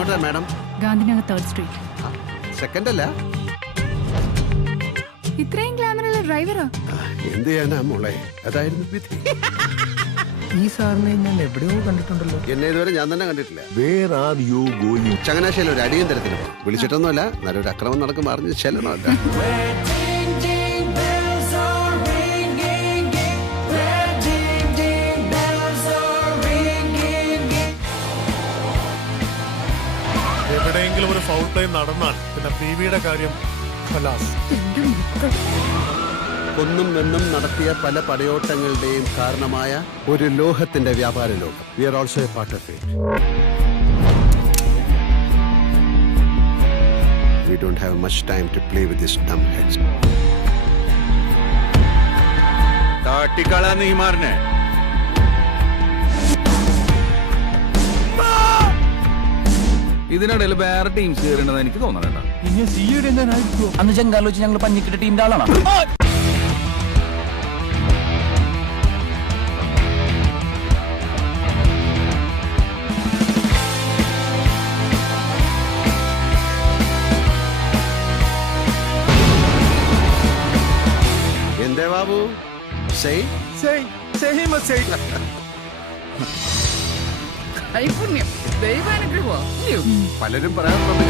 എങ്ങോട്ടാ madam? Gandhinagar 3rd street. Second അല്ല, ഇത്രയും ഗ്ലാമറുള്ള ഡ്രൈവറോ? എന്ത് ചെയ്യാനാ മോളെ, അതായിരുന്നു വിധി. ഈ സാറിനെ ഞാൻ എവിടെയോ കണ്ടിട്ടുണ്ടല്ലോ. എന്നെ ഇതുവരെ ഞാൻ തന്നെ കണ്ടിട്ടില്ല. Where are you going? ചങ്ങനാശ്ശേരിയിൽ ഒരു അടിയന്തരത്തിന് പോകും. വിളിച്ചിട്ടൊന്നുമല്ല, നല്ലൊരു അക്രമം നടക്കുമ്പോൾ അറിഞ്ഞ് ചെല്ലണമല്ല. എവിടെയെങ്കിലും ഒരു ഫൗൾ പ്ലേ നടന്നാൽ പിന്നെ PVയുടെ കാര്യം ഖലാസ്. ഒന്നും നിന്നും നടത്തിയ പല പടയോട്ടങ്ങളുടെയും കാരണമായ ഒരു ലോഹത്തിന്റെ വ്യാപാര ലോകം. We are also a part of it. We don't have much time to play with these dumb heads. തട്ടിക്കളാ നീ മാറിനെ. ഇതിനിടയിൽ വേറെ ടീംസ് കയറേണ്ടത് എനിക്ക് തോന്നണേണ്ട. അന്ന് ചെങ്കാലോ വെച്ച് ഞങ്ങൾ പഞ്ഞിക്കിട്ട ടീമിന്റെ ആളാണ്. എന്തേ ബാബു, കൈപുണ്യം, ദൈവാനുഗ്രഹമോ? പലരും പറയാറുണ്ട്.